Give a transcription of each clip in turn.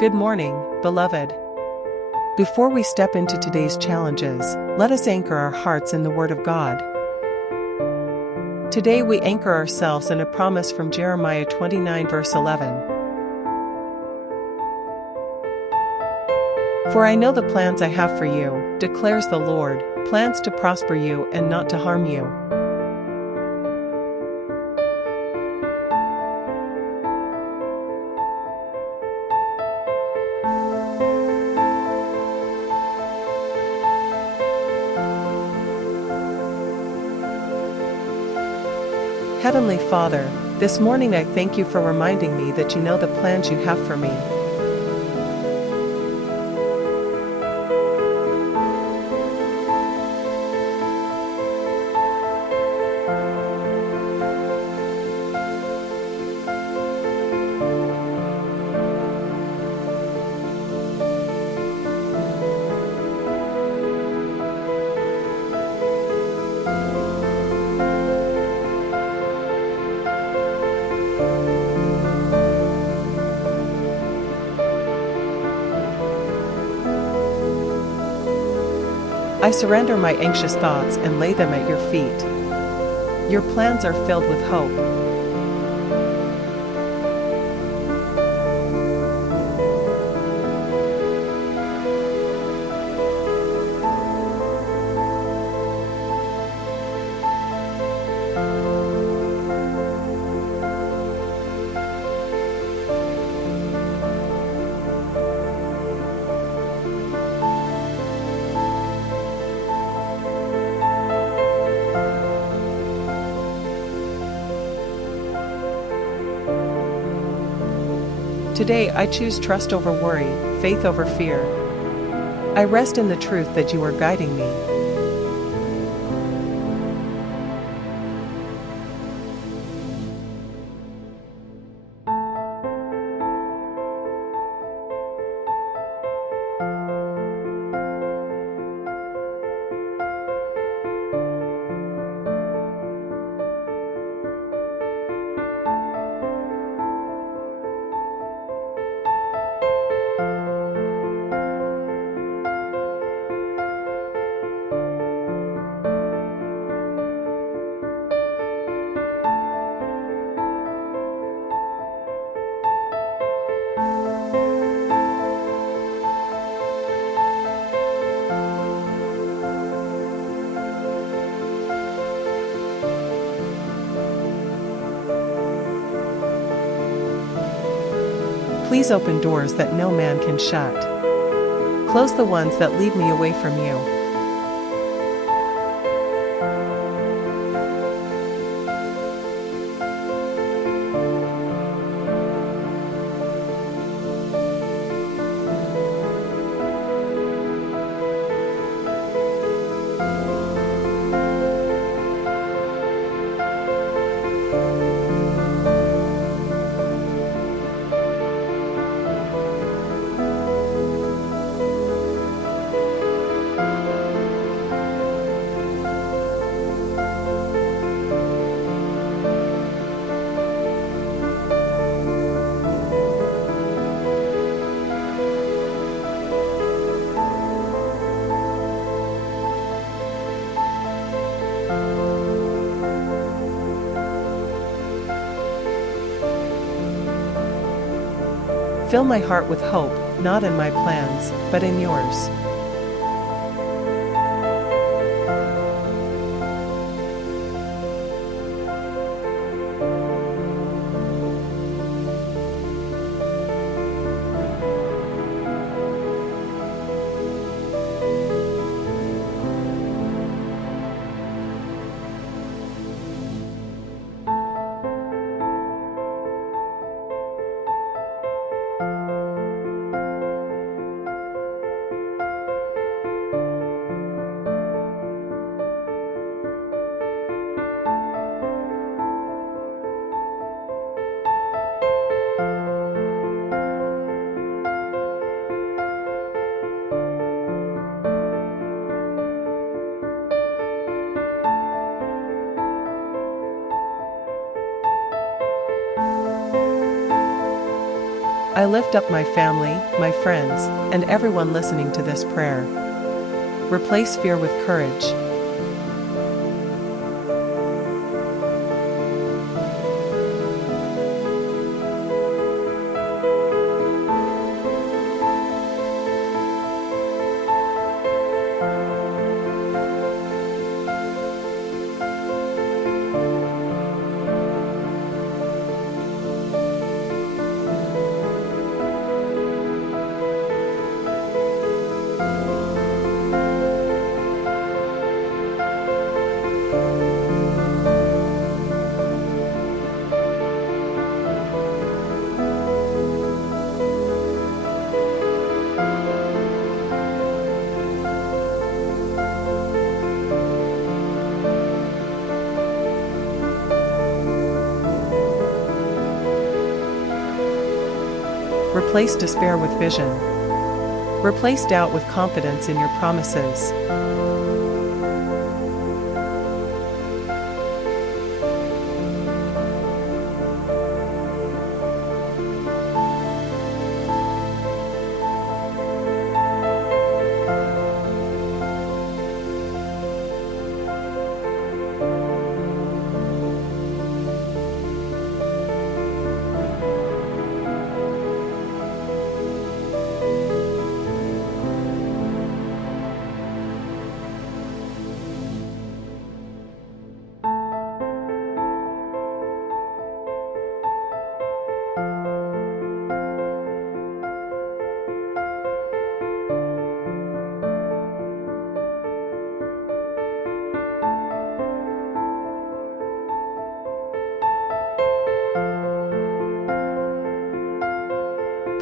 Good morning, beloved. Before we step into today's challenges, let us anchor our hearts in the Word of God. Today we anchor ourselves in a promise from Jeremiah 29 verse 11. For I know the plans I have for you, declares the Lord, plans to prosper you and not to harm you. Heavenly Father, this morning I thank you for reminding me that you know the plans you have for me. I surrender my anxious thoughts and lay them at your feet. Your plans are filled with hope. Today I choose trust over worry, faith over fear. I rest in the truth that you are guiding me. Please open doors that no man can shut. Close the ones that lead me away from you. Fill my heart with hope, not in my plans, but in yours. I lift up my family, my friends, and everyone listening to this prayer. Replace fear with courage. Replace despair with vision. Replace doubt with confidence in your promises.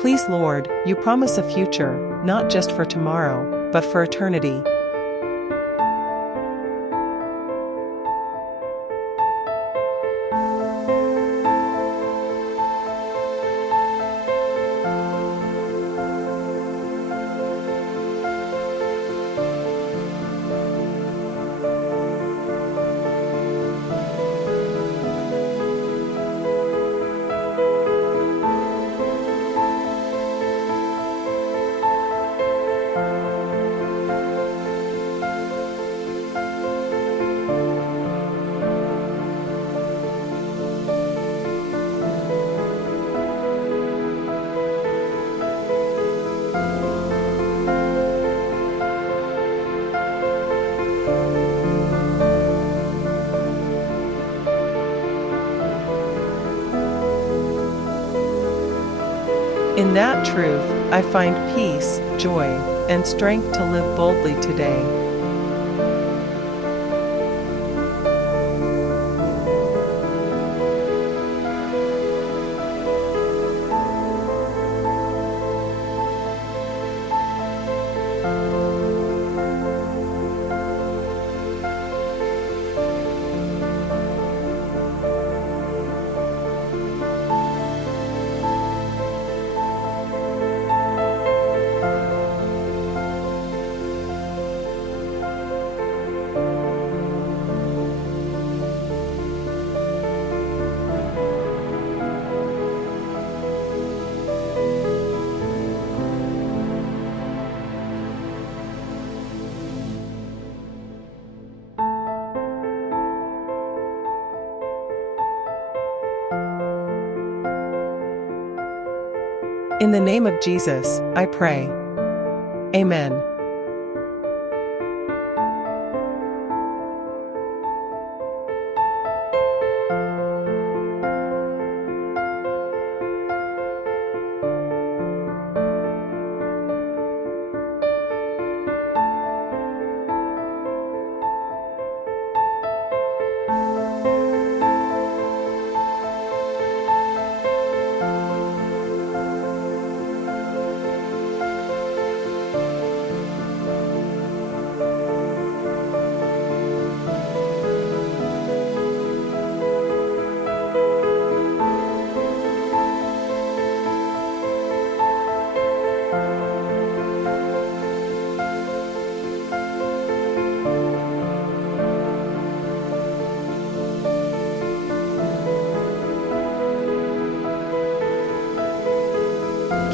Please, Lord, you promise a future, not just for tomorrow, but for eternity. In that truth, I find peace, joy, and strength to live boldly today. In the name of Jesus, I pray. Amen.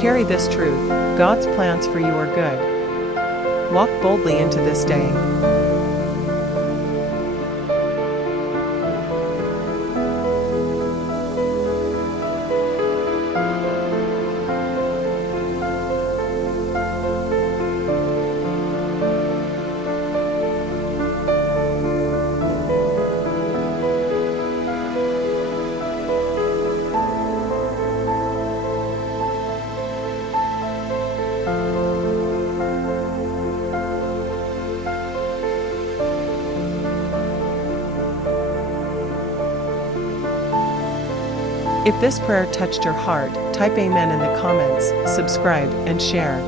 Carry this truth: God's plans for you are good. Walk boldly into this day. If this prayer touched your heart, type Amen in the comments, subscribe, and share.